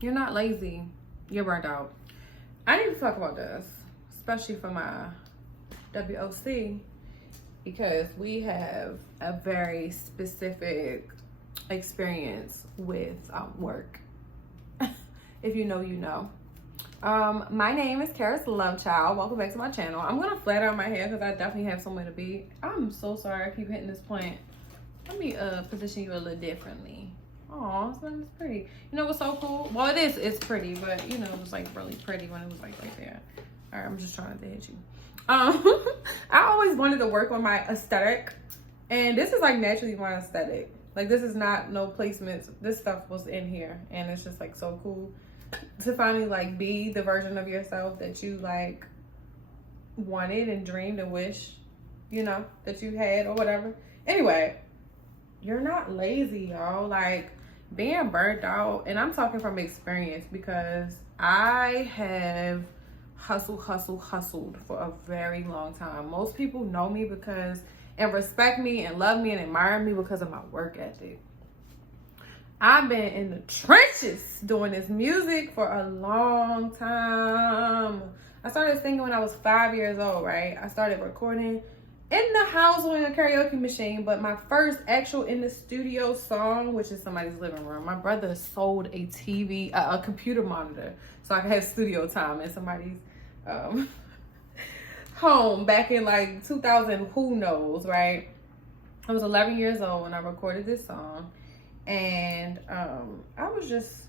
You're not lazy. You're burnt out. I need to talk about this, especially for my WOC, because we have a very specific experience with work. If you know, you know. My name is Karis Lovechild. Welcome back to my channel. I'm gonna flat out my hair because I definitely have somewhere to be. I'm so sorry I keep hitting this plant. Let me position you a little differently. Oh, it's pretty. You know what's so cool? Well, it's pretty, but you know, it was like really pretty when it was like right there. All right, I'm just trying to hit you. I always wanted to work on my aesthetic, and this is like naturally my aesthetic. Like, this is not no placements. This stuff was in here, and it's just like so cool to finally like be the version of yourself that you like wanted and dreamed and wished, you know, that you had or whatever. Anyway, you're not lazy, y'all. Like, being burnt out, and I'm talking from experience because I have hustled for a very long time. Most people know me because and respect me and love me and admire me because of my work ethic. I've been in the trenches doing this music for a long time. I started singing when I was 5 years old, right? I started recording in the house on a karaoke machine, but my first actual in the studio song, which is somebody's living room, my brother sold a TV, a computer monitor, so I could have studio time in somebody's home back in like 2000, who knows, right? I was 11 years old when I recorded this song, and I was just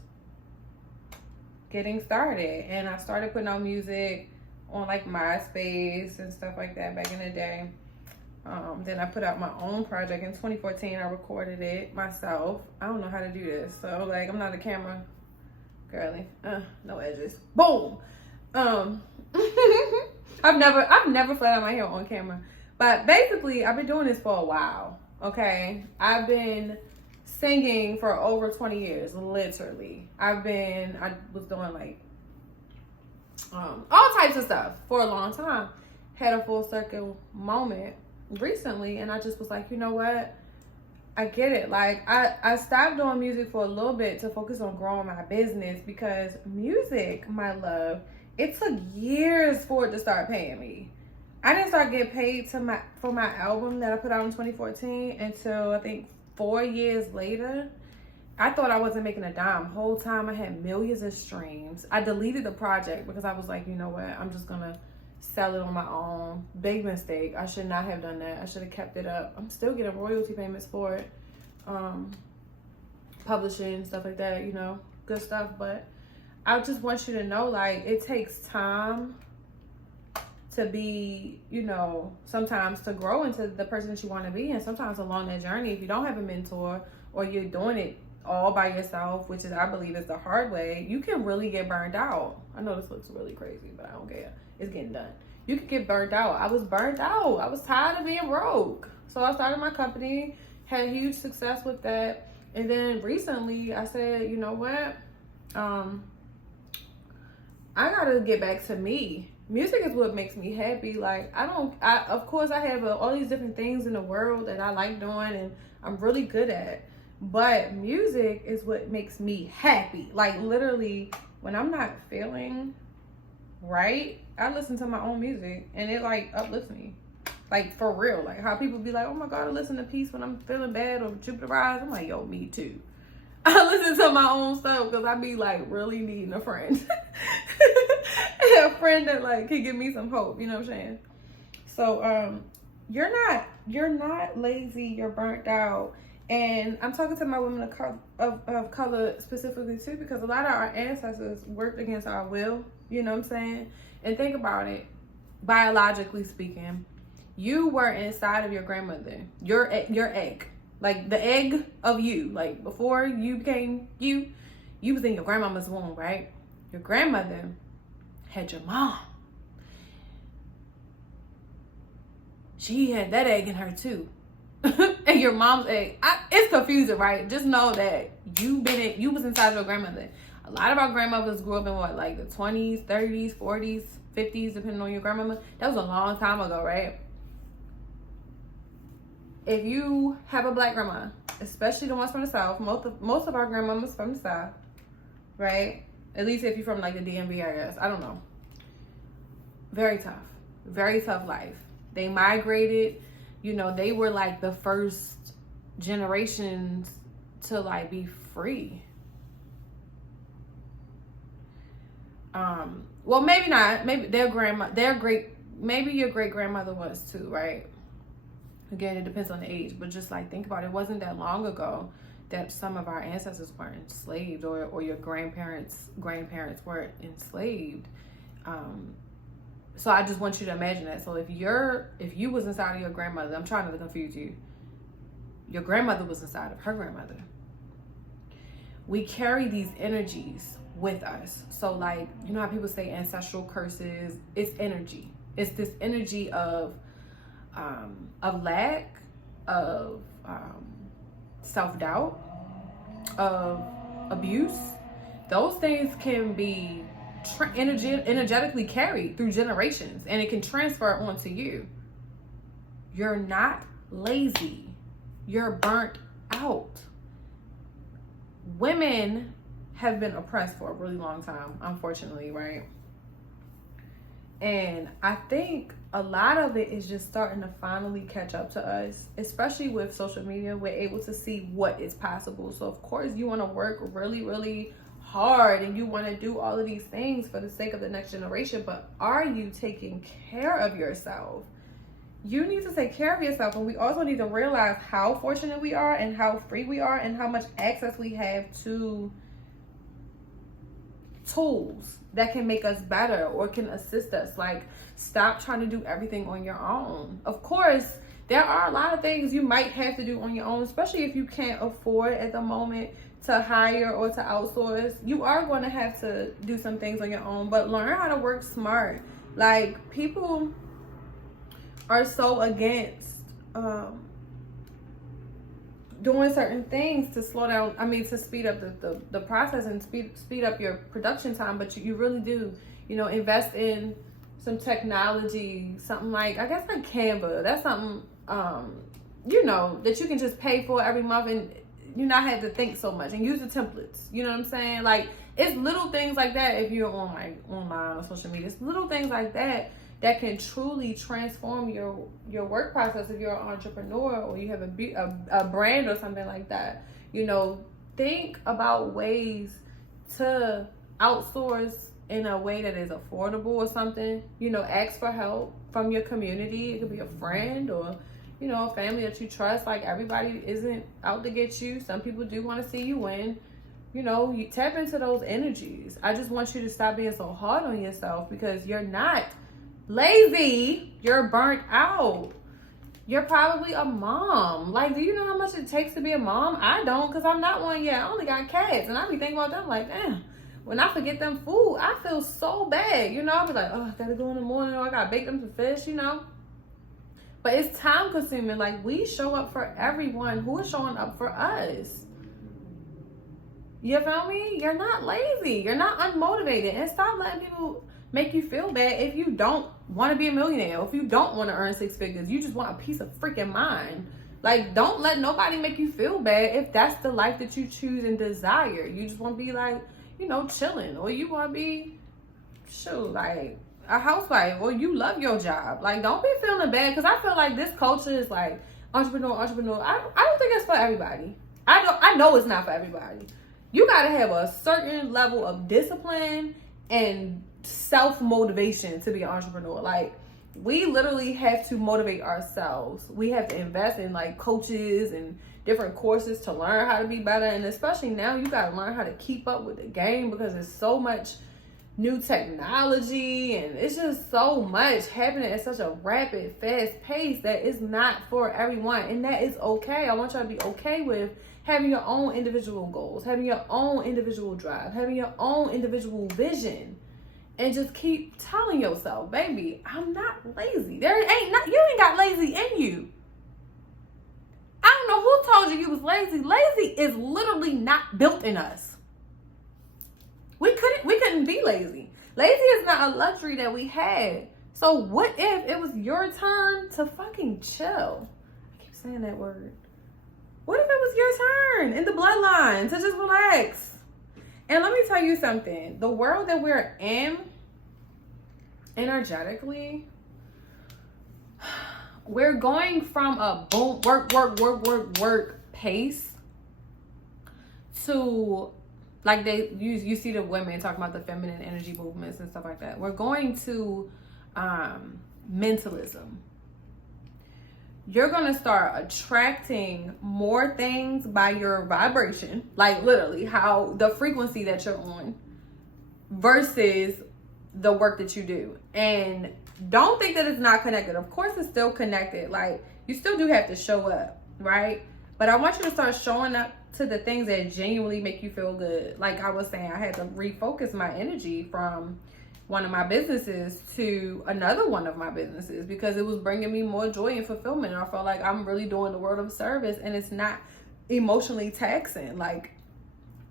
getting started, and I started putting out music on like MySpace and stuff like that back in the day. Then I put out my own project in 2014. I recorded it myself. I don't know how to do this, so like I'm not a camera girly. No edges. Boom. I've never flat out my hair on camera, but basically I've been doing this for a while. Okay, I've been singing for over 20 years, literally. I was doing like all types of stuff for a long time. Had a full circle moment recently, and I just was like, you know what, I get it. Like, I stopped doing music for a little bit to focus on growing my business, because music, my love, it took years for it to start paying me. I didn't start getting paid for my album that I put out in 2014 until I think 4 years later. I thought I wasn't making a dime. Whole time I had millions of streams. I deleted the project because I was like, you know what, I'm just gonna sell it on my own. Big mistake. I should not have done that. I should have kept it up. I'm still getting royalty payments for it. Publishing, stuff like that, you know, good stuff. But I just want you to know, like, it takes time to be, you know, sometimes to grow into the person that you want to be. And sometimes along that journey, if you don't have a mentor or you're doing it all by yourself, which is, I believe, is the hard way, you can really get burned out. I know this looks really crazy, but I don't care. It's getting done. You can get burnt out. I was burnt out. I was tired of being broke. So I started my company, had huge success with that. And then recently I said, you know what? I gotta get back to me. Music is what makes me happy. Like, of course I have all these different things in the world that I like doing and I'm really good at. But music is what makes me happy. Like, literally, when I'm not feeling right, I listen to my own music and it like uplifts me. Like, for real. Like, how people be like, oh my God, I listen to Peace when I'm feeling bad, or Jupiter Rise. I'm like, yo, me too. I listen to my own stuff because I be like really needing a friend. A friend that like can give me some hope, you know what I'm saying? So you're not lazy, you're burnt out. And I'm talking to my women of color specifically too, because a lot of our ancestors worked against our will, you know what I'm saying? And think about it, biologically speaking, you were inside of your grandmother, your egg. Like, the egg of you, like, before you became you was in your grandmama's womb, right? Your grandmother had your mom. She had that egg in her too. And your mom's egg. It's confusing, right? Just know that you was inside your grandmother. A lot of our grandmothers grew up in what, like the 20s, 30s, 40s, 50s, depending on your grandmama. That was a long time ago, right? If you have a black grandma, especially the ones from the South, most of our grandmamas from the South, right? At least if you're from like the DMV, I guess. I don't know. Very tough life. They migrated, you know, they were like the first generations to like be free. Well, maybe not. Maybe maybe your great grandmother was too, right? Again, it depends on the age, but just like think about it. It wasn't that long ago that some of our ancestors were enslaved, or your grandparents were enslaved. So I just want you to imagine that. So if you was inside of your grandmother, I'm trying not to confuse you. Your grandmother was inside of her grandmother. We carry these energies with us. So like, you know how people say ancestral curses? It's energy. It's this energy of lack, of self-doubt, of abuse. Those things can be energetically carried through generations, and it can transfer onto you. You're not lazy. You're burnt out. Women have been oppressed for a really long time, unfortunately, right? And I think a lot of it is just starting to finally catch up to us, especially with social media. We're able to see what is possible. So of course you want to work really, really hard, and you want to do all of these things for the sake of the next generation, but are you taking care of yourself? You need to take care of yourself, and we also need to realize how fortunate we are and how free we are and how much access we have to tools that can make us better or can assist us. Like, stop trying to do everything on your own. Of course, there are a lot of things you might have to do on your own, especially if you can't afford at the moment to hire or to outsource. You are going to have to do some things on your own, but learn how to work smart. Like, people are so against doing certain things to slow down, to speed up the process and speed up your production time, but you really do, invest in some technology, something like, I guess like Canva. That's something, that you can just pay for every month, and you not have to think so much, and use the templates. You know what I'm saying? Like, it's little things like that. If you're on like online or social media, it's little things like that that can truly transform your work process. If you're an entrepreneur or you have a brand or something like that, think about ways to outsource in a way that is affordable or something. Ask for help from your community. It could be a friend or a family that you trust. Like, everybody isn't out to get you. Some people do want to see you win. You tap into those energies. I just want you to stop being so hard on yourself, because you're not lazy. You're burnt out. You're probably a mom. Like, do you know how much it takes to be a mom? I don't, because I'm not one yet. I only got cats, and I be thinking about them like, damn, when I forget them food, I feel so bad. I'll be like, oh, I gotta go in the morning, or I gotta bake them some fish, But it's time consuming. Like, we show up for everyone who is showing up for us. You feel me? You're not lazy. You're not unmotivated. And stop letting people make you feel bad if you don't want to be a millionaire, or if you don't want to earn 6 figures. You just want a piece of freaking mind. Like, don't let nobody make you feel bad if that's the life that you choose and desire. You just want to be like, chilling, or you want to be, like a housewife, or you love your job. Like, don't be feeling bad, because I feel like this culture is like entrepreneur. I don't think it's for everybody. I know it's not for everybody. You got to have a certain level of discipline and self-motivation to be an entrepreneur. Like, we literally have to motivate ourselves. We have to invest in like coaches and different courses to learn how to be better. And especially now, you got to learn how to keep up with the game, because there's so much new technology, and it's just so much happening at such a rapid, fast pace that it's not for everyone. And that is okay. I want y'all to be okay with having your own individual goals, having your own individual drive, having your own individual vision, and just keep telling yourself, baby, I'm not lazy. You ain't got lazy in you. I don't know who told you was lazy. Lazy is literally not built in us. We couldn't be lazy. Lazy is not a luxury that we had. So what if it was your turn to fucking chill? I keep saying that word. What if it was your turn in the bloodline to just relax And let me tell you something. The world that we're in, energetically, we're going from a boom, work pace to, like, you see the women talking about the feminine energy movements and stuff like that. We're going to mentalism. You're going to start attracting more things by your vibration, like literally how the frequency that you're on versus the work that you do. And don't think that it's not connected. Of course it's still connected. Like, you still do have to show up, right? But I want you to start showing up to the things that genuinely make you feel good. Like I was saying, I had to refocus my energy from one of my businesses to another one of my businesses because it was bringing me more joy and fulfillment. And I felt like I'm really doing the world of service and it's not emotionally taxing. Like,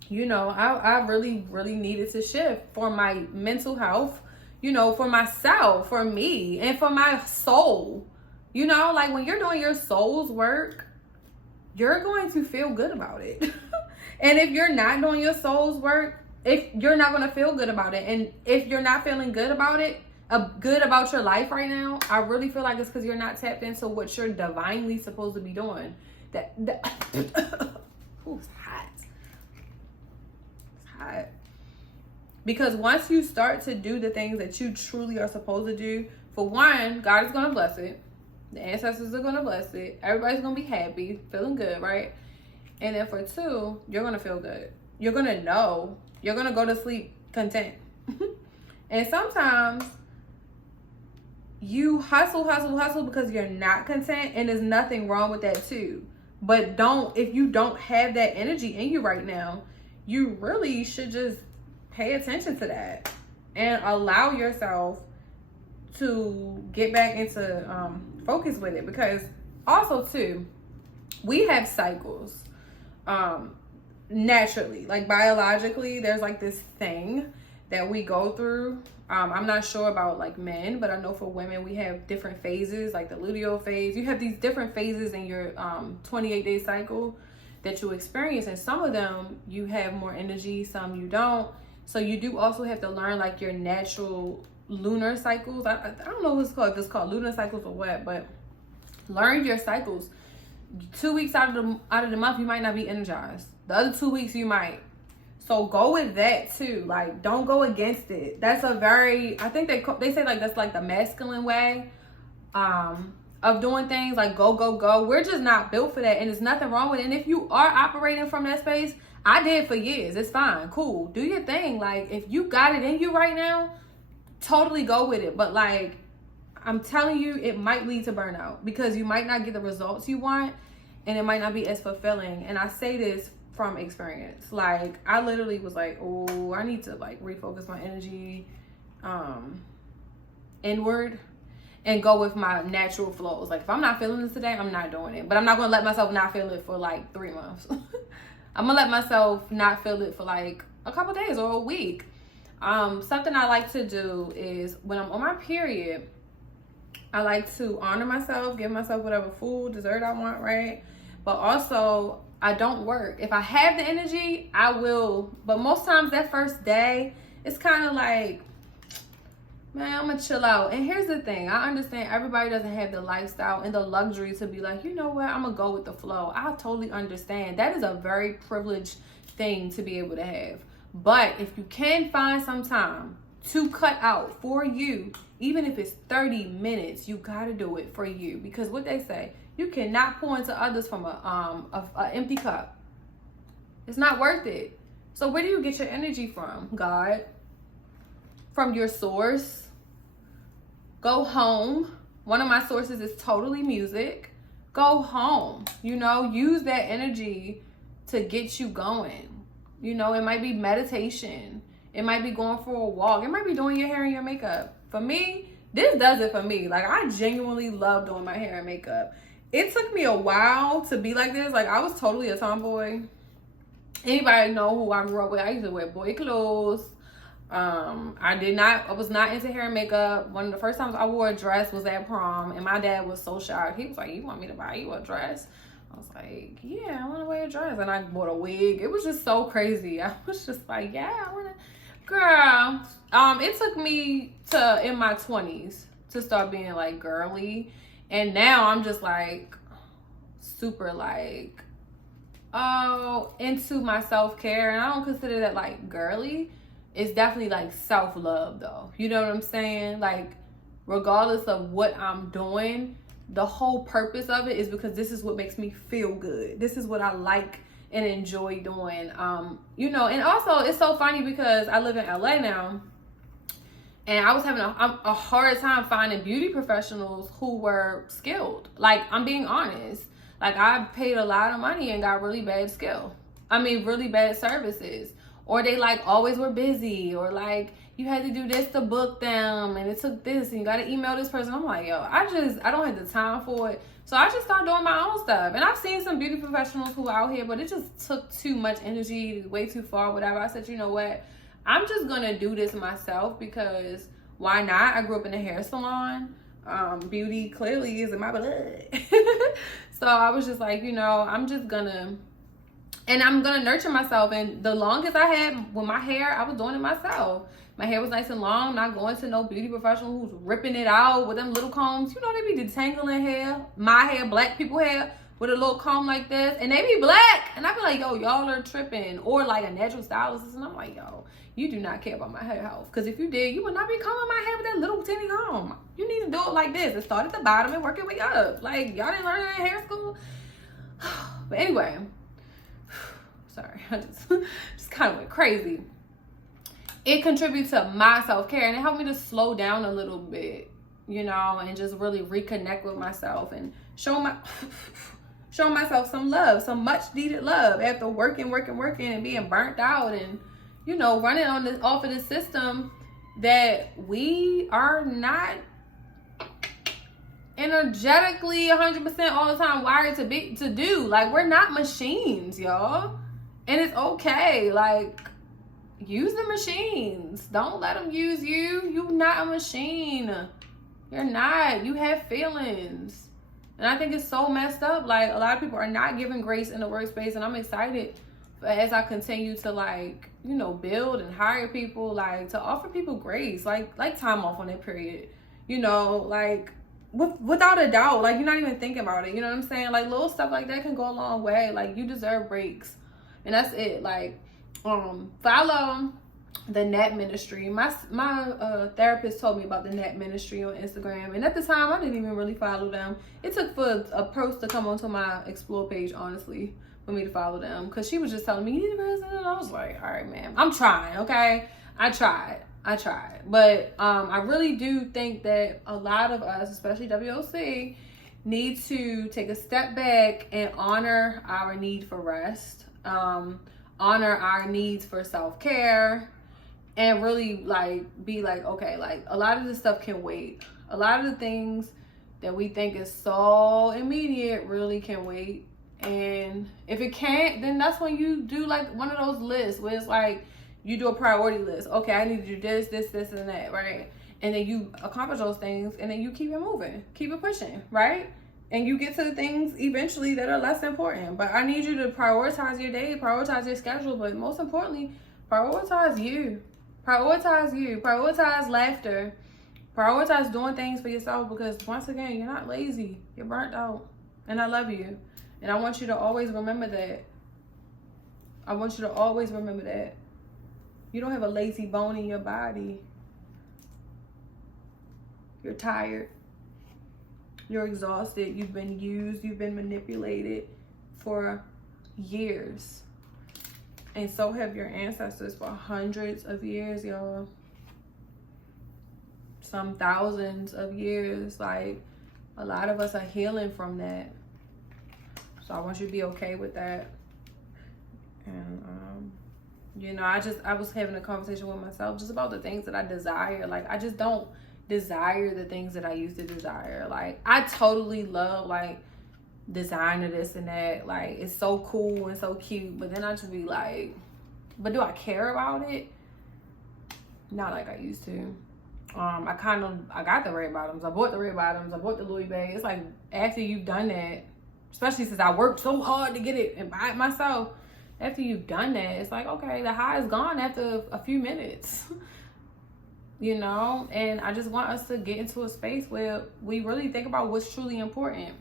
you know, I really, really needed to shift for my mental health, you know, for myself, for me, and for my soul. You know, like when you're doing your soul's work, you're going to feel good about it. And if you're not doing your soul's work, if you're not going to feel good about it, and if you're not feeling good about it, good about your life right now, I really feel like it's because you're not tapped into what you're divinely supposed to be doing. Ooh, it's hot. It's hot. Because once you start to do the things that you truly are supposed to do, for one, God is going to bless it. The ancestors are going to bless it. Everybody's going to be happy, feeling good, right? And then for two, you're going to feel good. You're going to know. You're going to go to sleep content. And sometimes you hustle because you're not content. And there's nothing wrong with that too. But if you don't have that energy in you right now, you really should just pay attention to that and allow yourself to get back into focus with it. Because also too, we have cycles naturally, like biologically. There's like this thing that we go through. I'm not sure about like men, but I know for women we have different phases, like the luteal phase. You have these different phases in your 28-day cycle that you experience, and some of them you have more energy, some you don't. So you do also have to learn like your natural lunar cycles. I don't know what it's called, if it's called lunar cycles or what, but learn your cycles. 2 weeks out of the month you might not be energized. The other 2 weeks you might. So go with that too. Like, don't go against it. That's a very, I think they say like that's like the masculine way of doing things. Like go. We're just not built for that, and there's nothing wrong with it. And if you are operating from that space, I did for years. It's fine, cool. Do your thing. Like if you got it in you right now, totally go with it. But like, I'm telling you, it might lead to burnout because you might not get the results you want, and it might not be as fulfilling. And I say this from experience. Like I literally was like, oh, I need to like refocus my energy inward and go with my natural flows. Like if I'm not feeling this today, I'm not doing it. But I'm not gonna let myself not feel it for like 3 months. I'm gonna let myself not feel it for like a couple days or a week. Something I like to do is when I'm on my period, I like to honor myself, give myself whatever food, dessert I want, right? But also, I don't work. If I have the energy, I will. But most times that first day, it's kind of like, man, I'm gonna chill out. And here's the thing. I understand everybody doesn't have the lifestyle and the luxury to be like, you know what, I'm gonna go with the flow. I totally understand. That is a very privileged thing to be able to have. But if you can find some time to cut out for you, even if it's 30 minutes, you gotta do it for you. Because what they say, you cannot pour into others from a empty cup. It's not worth it. So where do you get your energy from? God. From your source. Go home. One of my sources is totally music. Go home. You know, use that energy to get you going. You know, it might be meditation. It might be going for a walk. It might be doing your hair and your makeup. For me, this does it for me. Like, I genuinely love doing my hair and makeup. It took me a while to be like this. Like, I was totally a tomboy. Anybody know who I grew up with? I used to wear boy clothes. I was not into hair and makeup. One of the first times I wore a dress was at prom, and my dad was so shocked. He was like, you want me to buy you a dress? I was like, yeah, I want to wear a dress. And I bought a wig. It was just so crazy. I was just like, yeah, I want to. Girl, it took me to in my 20s to start being like girly. And now I'm just like super like, oh, into my self-care. And I don't consider that like girly. It's definitely like self-love though. You know what I'm saying? Like, regardless of what I'm doing, the whole purpose of it is because this is what makes me feel good. This is what I like and enjoy doing. You know, and also it's so funny because I live in LA now, and I was having a hard time finding beauty professionals who were skilled. Like, I'm being honest. Like, I paid a lot of money and got really bad really bad services. Or they like always were busy, or like you had to do this to book them, and it took this, and you got to email this person. I'm like, yo, I don't have the time for it. So I just started doing my own stuff. And I've seen some beauty professionals who are out here, but it just took too much energy, way too far, whatever. I said, you know what? I'm just going to do this myself, because why not? I grew up in a hair salon. Beauty clearly is in my blood. So I was just like, you know, I'm gonna nurture myself. And the longest I had with my hair, I was doing it myself. My hair was nice and long, not going to no beauty professional who's ripping it out with them little combs. You know, they be detangling hair. My hair, black people hair, with a little comb like this. And they be black. And I be like, yo, y'all are tripping. Or like a natural stylist. And I'm like, yo, you do not care about my hair health. Because if you did, you would not be combing my hair with that little teeny comb. You need to do it like this. And start at the bottom and work your way up. Like, y'all didn't learn that in hair school? But anyway. Sorry, I just kind of went crazy. It contributes to my self-care, and it helped me to slow down a little bit, you know, and just really reconnect with myself and show myself some love, some much needed love after working and being burnt out, and, you know, running off of the system that we are not energetically 100% all the time wired to do. Like, we're not machines, y'all. And it's okay. Like, use the machines. Don't let them use you. You're not a machine. You're not. You have feelings. And I think it's so messed up. Like, a lot of people are not giving grace in the workspace. And I'm excited as I continue to, like, you know, build and hire people, like, to offer people grace. Like time off on that period. You know, like, without a doubt. Like, you're not even thinking about it. You know what I'm saying? Like, little stuff like that can go a long way. Like, you deserve breaks. And that's it. Like, follow the Net Ministry. My therapist told me about the Net Ministry on Instagram, and at the time I didn't even really follow them. It took for a post to come onto my explore page, honestly, for me to follow them, because she was just telling me, you need a person, and I was like, all right, man, I'm trying. Okay, I tried, but I really do think that a lot of us, especially WOC, need to take a step back and honor our need for rest. Honor our needs for self-care, and really like be like, okay, like, a lot of this stuff can wait. A lot of the things that we think is so immediate really can wait. And if it can't, then that's when you do like one of those lists where it's like you do a priority list. Okay, I need to do this, and that, right? And then you accomplish those things, and then you keep it moving, keep it pushing, right? And you get to the things eventually that are less important. But I need you to prioritize your day, prioritize your schedule, but most importantly, prioritize you. Prioritize you. Prioritize laughter. Prioritize doing things for yourself, because once again, you're not lazy. You're burnt out. And I love you. And I want you to always remember that. I want you to always remember that. You don't have a lazy bone in your body. You're tired. You're exhausted. You've been used. You've been manipulated for years. And so have your ancestors for hundreds of years, y'all. Some thousands of years. Like, a lot of us are healing from that. So I want you to be okay with that. And, you know, I was having a conversation with myself just about the things that I desire. Like, I just don't desire the things that I used to desire. Like, I totally love like designer this and that. Like, it's so cool and so cute, but then I just be like, but do I care about it? Not like I used to. I got the red bottoms. I bought the red bottoms. I bought the Louis bag. It's like, after you've done that, especially since I worked so hard to get it and buy it myself. After you've done that, it's like, okay, the high is gone after a few minutes. You know, and I just want us to get into a space where we really think about what's truly important.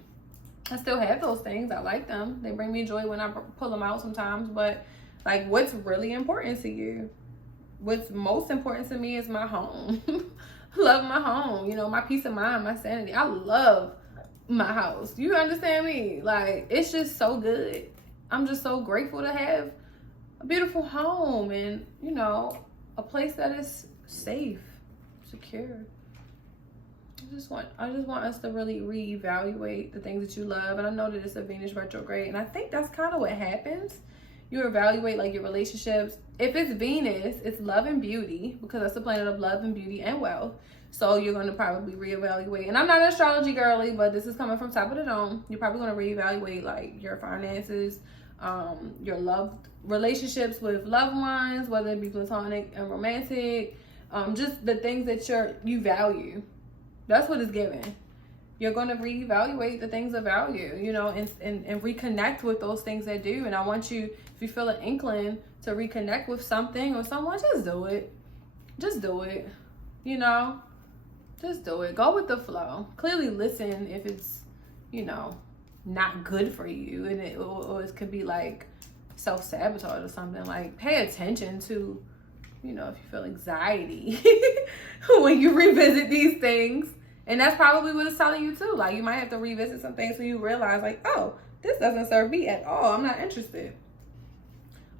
I still have those things. I like them. They bring me joy when I pull them out sometimes. But like, what's really important to you? What's most important to me is my home. Love my home. You know, my peace of mind, my sanity. I love my house. You understand me? Like, it's just so good. I'm just so grateful to have a beautiful home and, you know, a place that is safe, secure. I just want us to really reevaluate the things that you love. And I know that it's a Venus retrograde, and I think that's kind of what happens. You evaluate like your relationships. If it's Venus, it's love and beauty, because that's the planet of love and beauty and wealth. So you're going to probably reevaluate. And I'm not an astrology girly, but this is coming from top of the dome. You're probably going to reevaluate like your finances, your love relationships with loved ones, whether it be platonic and romantic, just the things that you value. That's what it's given. You're going to reevaluate the things of value, you know, and reconnect with those things that do. And I want you, if you feel an inkling to reconnect with something or someone, just do it. Just do it. You know, just do it. Go with the flow. Clearly listen if it's, you know, not good for you, and or it could be like self-sabotage or something. Like, pay attention to, you know, if you feel anxiety when you revisit these things. And that's probably what it's telling you too. Like, you might have to revisit some things so you realize like, oh, this doesn't serve me at all. I'm not interested.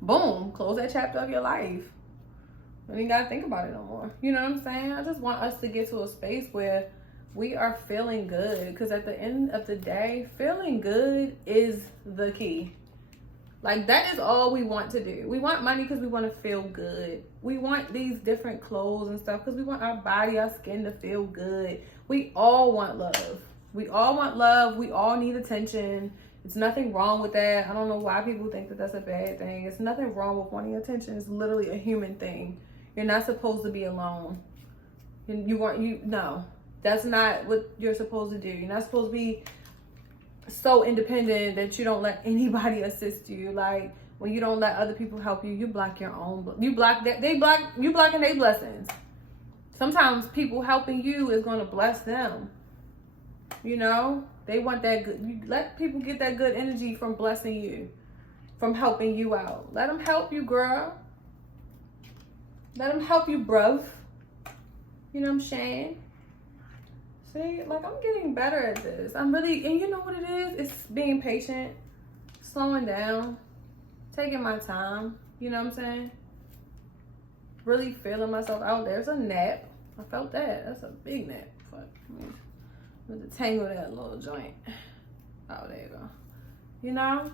Boom, close that chapter of your life. You ain't gotta think about it no more. You know what I'm saying? I just want us to get to a space where we are feeling good, because at the end of the day, feeling good is the key. Like, that is all we want to do. We want money because we want to feel good. We want these different clothes and stuff because we want our body, our skin to feel good. We all want love. We all want love. We all need attention. It's nothing wrong with that. I don't know why people think that that's a bad thing. It's nothing wrong with wanting attention. It's literally a human thing. You're not supposed to be alone. No, that's not what you're supposed to do. You're not supposed to be so independent that you don't let anybody assist you. Like, when you don't let other people help you, you block your own. You blocking their blessings. Sometimes people helping you is going to bless them. You know, they want that good. You let people get that good energy from blessing you, from helping you out. Let them help you, girl. Let them help you, bruv. You know what I'm saying? See, like, I'm getting better at this. I'm really, and you know what it is? It's being patient, slowing down, taking my time. You know what I'm saying? Really feeling myself out. There's a nap. I felt that. That's a big nap. Fuck. With the tangle that little joint. Oh, there you go. You know?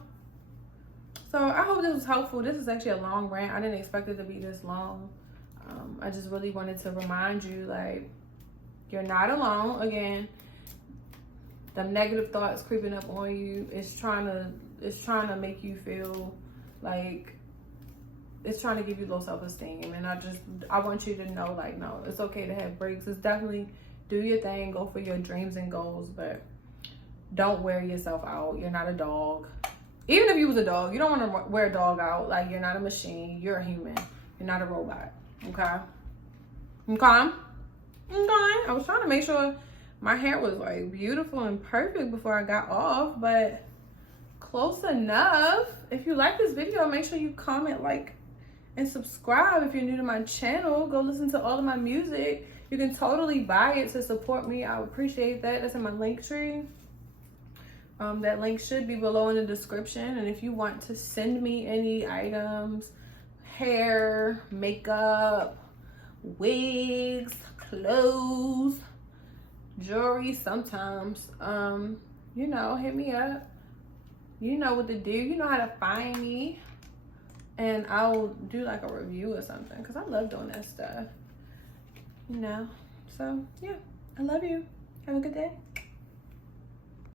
So I hope this was helpful. This is actually a long rant. I didn't expect it to be this long. I just really wanted to remind you, like, you're not alone. Again, the negative thoughts creeping up on you is trying to make you feel like, it's trying to give you low self-esteem. And I want you to know, like, no, it's okay to have breaks. It's definitely, do your thing, go for your dreams and goals, but don't wear yourself out. You're not a dog. Even if you was a dog, you don't want to wear a dog out. Like, you're not a machine. You're a human. You're not a robot. Okay? Okay? I was trying to make sure my hair was like beautiful and perfect before I got off, but close enough. If you like this video, make sure you comment, like, and subscribe. If you're new to my channel, go listen to all of my music. You can totally buy it to support me. I would appreciate that. That's in my link tree. That link should be below in the description. And if you want to send me any items, hair, makeup, wigs, clothes, jewelry sometimes, you know, hit me up. You know what to do. You know how to find me. And I'll do like a review or something, because I love doing that stuff. You know? So, yeah. I love you. Have a good day.